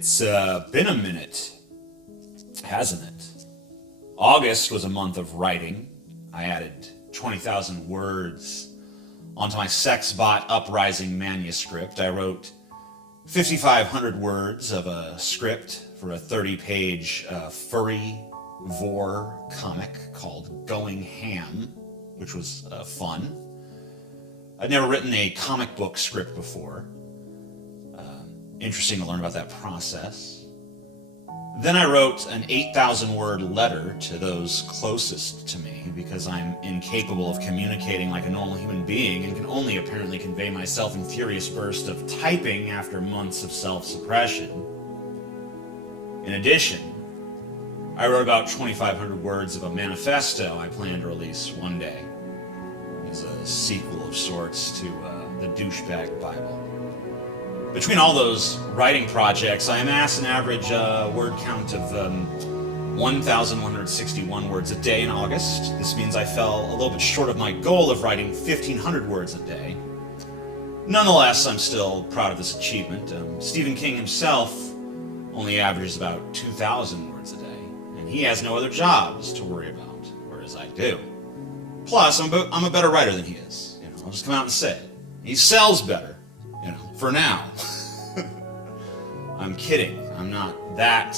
It's been a minute, hasn't it? August was a month of writing. I added 20,000 words onto my sex-bot uprising manuscript. I wrote 5,500 words of a script for a 30-page furry vor comic called Going Ham, which was fun. I'd never written a comic book script before. Interesting to learn about that process. Then I wrote an 8,000-word letter to those closest to me because I'm incapable of communicating like a normal human being and can only apparently convey myself in furious bursts of typing after months of self-suppression. In addition, I wrote about 2,500 words of a manifesto I plan to release one day as a sequel of sorts to the Douchebag Bible. Between all those writing projects, I amassed an average word count of 1,161 words a day in August. This means I fell a little bit short of my goal of writing 1,500 words a day. Nonetheless, I'm still proud of this achievement. Stephen King himself only averages about 2,000 words a day, and he has no other jobs to worry about, whereas I do. Plus, I'm a better writer than he is. I'll just come out and say it. He sells better. For now. I'm kidding. I'm not that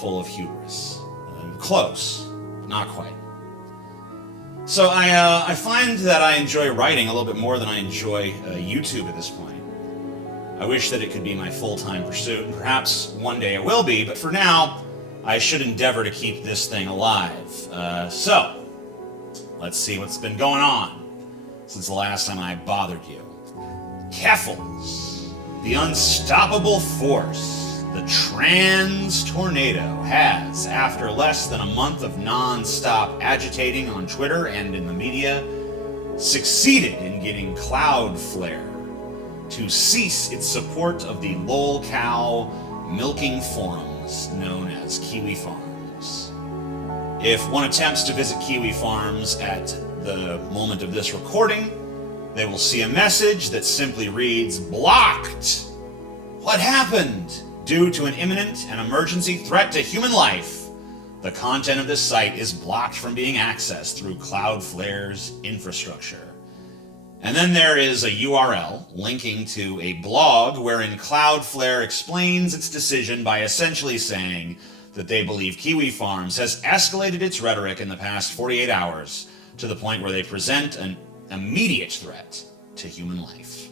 full of hubris. I'm close, but not quite. So I find that I enjoy writing a little bit more than I enjoy YouTube at this point. I wish that it could be my full-time pursuit, and perhaps one day it will be, but for now, I should endeavor to keep this thing alive. So, let's see what's been going on since the last time I bothered you. Keffals, the unstoppable force, the trans tornado, has, after less than a month of non-stop agitating on Twitter and in the media, succeeded in getting Cloudflare to cease its support of the lolcow milking forums known as Kiwifarms. If one attempts to visit Kiwifarms at the moment of this recording, they will see a message that simply reads, "Blocked! What happened? Due to an imminent and emergency threat to human life, the content of this site is blocked from being accessed through Cloudflare's infrastructure." And then there is a URL linking to a blog wherein Cloudflare explains its decision by essentially saying that they believe Kiwifarms has escalated its rhetoric in the past 48 hours to the point where they present an immediate threat to human life.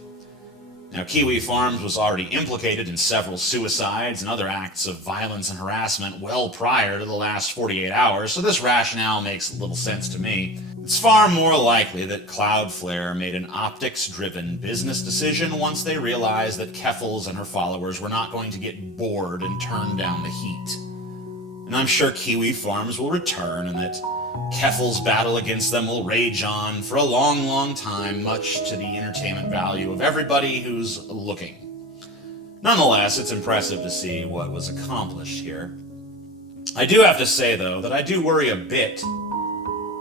Now, Kiwifarms was already implicated in several suicides and other acts of violence and harassment well prior to the last 48 hours, so this rationale makes little sense to me. It's far more likely that Cloudflare made an optics-driven business decision once they realized that Keffals and her followers were not going to get bored and turn down the heat. And I'm sure Kiwifarms will return and that Keffals' battle against them will rage on for a long, long time, much to the entertainment value of everybody who's looking. Nonetheless, it's impressive to see what was accomplished here. I do have to say, though, that I do worry a bit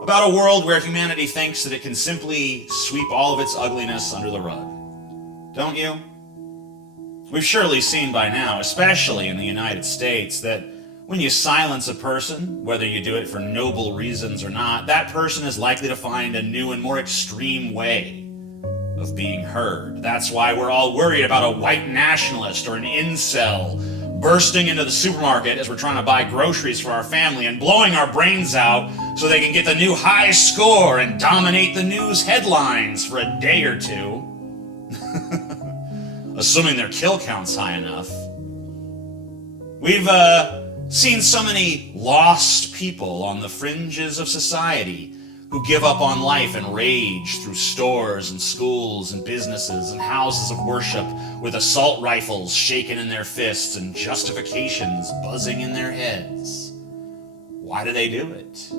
about a world where humanity thinks that it can simply sweep all of its ugliness under the rug. Don't you? We've surely seen by now, especially in the United States, that when you silence a person, whether you do it for noble reasons or not, that person is likely to find a new and more extreme way of being heard. That's why we're all worried about a white nationalist or an incel bursting into the supermarket as we're trying to buy groceries for our family and blowing our brains out so they can get the new high score and dominate the news headlines for a day or two. Assuming their kill count's high enough. We've seen so many lost people on the fringes of society who give up on life and rage through stores and schools and businesses and houses of worship with assault rifles shaken in their fists and justifications buzzing in their heads. Why do they do it?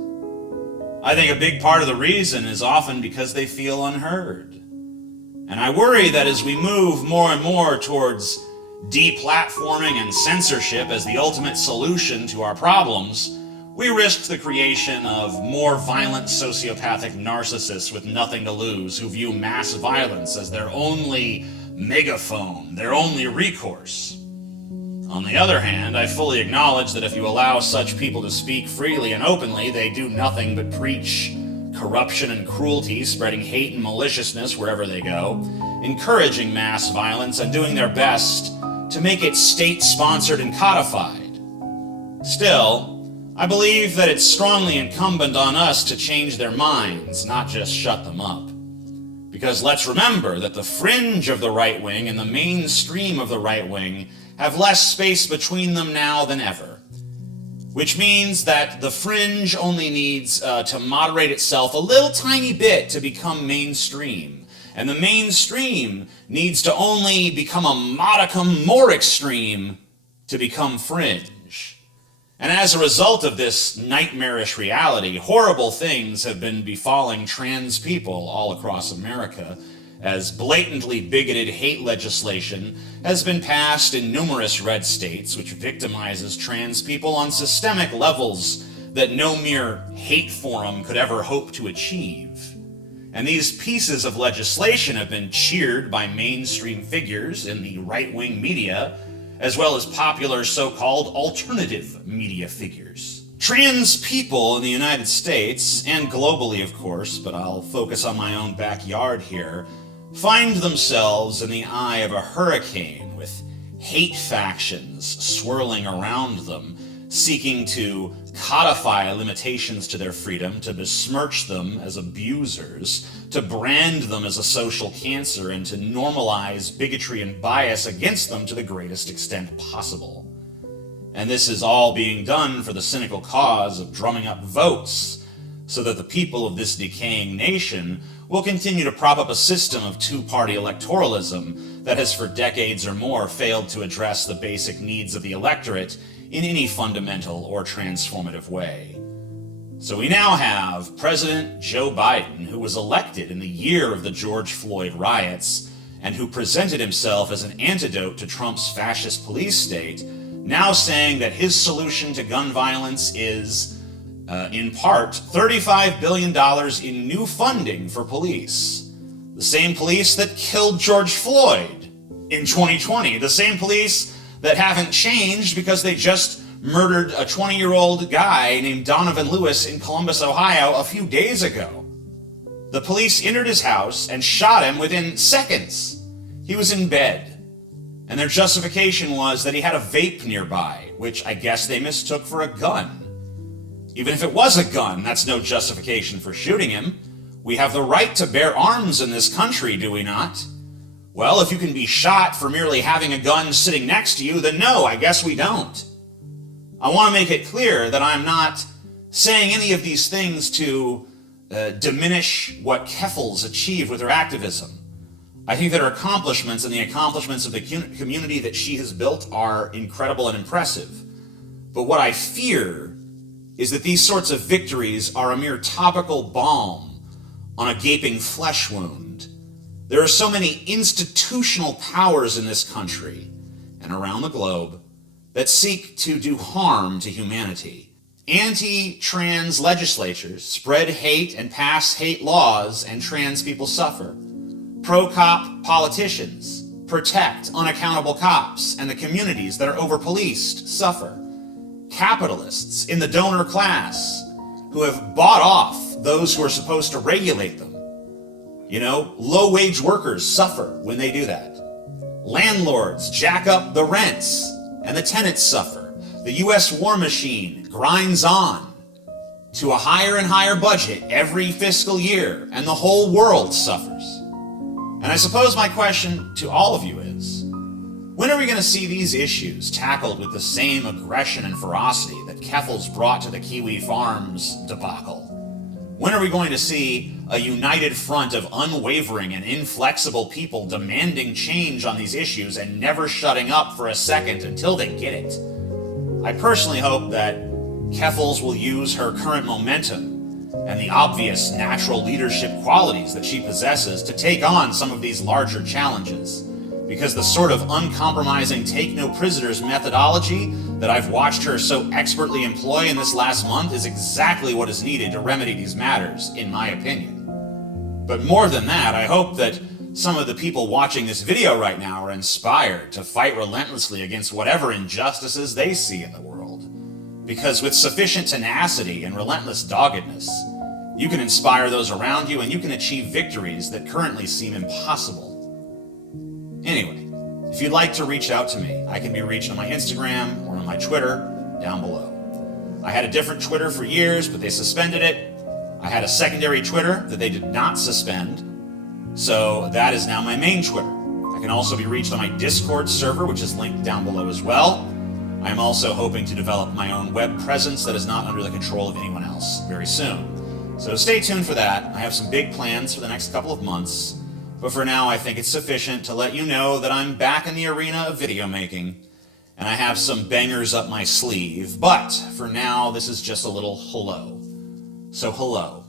I think a big part of the reason is often because they feel unheard. And I worry that as we move more and more towards deplatforming and censorship as the ultimate solution to our problems, we risked the creation of more violent sociopathic narcissists with nothing to lose who view mass violence as their only megaphone, their only recourse. On the other hand, I fully acknowledge that if you allow such people to speak freely and openly, they do nothing but preach corruption and cruelty, spreading hate and maliciousness wherever they go, encouraging mass violence, and doing their best to make it state-sponsored and codified. Still, I believe that it's strongly incumbent on us to change their minds, not just shut them up. Because let's remember that the fringe of the right wing and the mainstream of the right wing have less space between them now than ever. Which means that the fringe only needs to moderate itself a little tiny bit to become mainstream. And the mainstream needs to only become a modicum more extreme to become fringe. And as a result of this nightmarish reality, horrible things have been befalling trans people all across America, as blatantly bigoted hate legislation has been passed in numerous red states, which victimizes trans people on systemic levels that no mere hate forum could ever hope to achieve. And these pieces of legislation have been cheered by mainstream figures in the right-wing media, as well as popular so-called alternative media figures. Trans people in the United States, and globally of course, but I'll focus on my own backyard here, find themselves in the eye of a hurricane with hate factions swirling around them, seeking to codify limitations to their freedom, to besmirch them as abusers, to brand them as a social cancer, and to normalize bigotry and bias against them to the greatest extent possible. And this is all being done for the cynical cause of drumming up votes, so that the people of this decaying nation will continue to prop up a system of two-party electoralism that has for decades or more failed to address the basic needs of the electorate in any fundamental or transformative way. So we now have President Joe Biden, who was elected in the year of the George Floyd riots, and who presented himself as an antidote to Trump's fascist police state, now saying that his solution to gun violence is, in part, $35 billion in new funding for police. The same police that killed George Floyd in 2020. The same police that haven't changed because they just murdered a 20-year-old guy named Donovan Lewis in Columbus, Ohio a few days ago. The police entered his house and shot him within seconds. He was in bed. And their justification was that he had a vape nearby, which I guess they mistook for a gun. Even if it was a gun, that's no justification for shooting him. We have the right to bear arms in this country, do we not? Well, if you can be shot for merely having a gun sitting next to you, then no, I guess we don't. I want to make it clear that I'm not saying any of these things to diminish what Keffals achieved with her activism. I think that her accomplishments and the accomplishments of the community that she has built are incredible and impressive. But what I fear is that these sorts of victories are a mere topical balm on a gaping flesh wound. There are so many institutional powers in this country and around the globe that seek to do harm to humanity. Anti-trans legislatures spread hate and pass hate laws, and trans people suffer. Pro-cop politicians protect unaccountable cops, and the communities that are over-policed suffer. Capitalists in the donor class who have bought off those who are supposed to regulate them. Low-wage workers suffer when they do that. Landlords jack up the rents, and the tenants suffer. The U.S. war machine grinds on to a higher and higher budget every fiscal year, and the whole world suffers. And I suppose my question to all of you is, when are we going to see these issues tackled with the same aggression and ferocity that Keffals brought to the Kiwifarms debacle? When are we going to see a united front of unwavering and inflexible people demanding change on these issues and never shutting up for a second until they get it? I personally hope that Keffals will use her current momentum and the obvious natural leadership qualities that she possesses to take on some of these larger challenges. Because the sort of uncompromising take-no-prisoners methodology that I've watched her so expertly employ in this last month is exactly what is needed to remedy these matters, in my opinion. But more than that, I hope that some of the people watching this video right now are inspired to fight relentlessly against whatever injustices they see in the world. Because with sufficient tenacity and relentless doggedness, you can inspire those around you and you can achieve victories that currently seem impossible. Anyway, if you'd like to reach out to me, I can be reached on my Instagram or on my Twitter down below. I had a different Twitter for years, but they suspended it. I had a secondary Twitter that they did not suspend, so that is now my main Twitter. I can also be reached on my Discord server, which is linked down below as well. I am also hoping to develop my own web presence that is not under the control of anyone else very soon. So stay tuned for that. I have some big plans for the next couple of months, but for now I think it's sufficient to let you know that I'm back in the arena of video making, and I have some bangers up my sleeve, but for now this is just a little hello. So hello,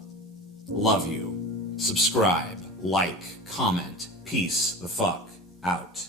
love you, subscribe, like, comment, peace the fuck out.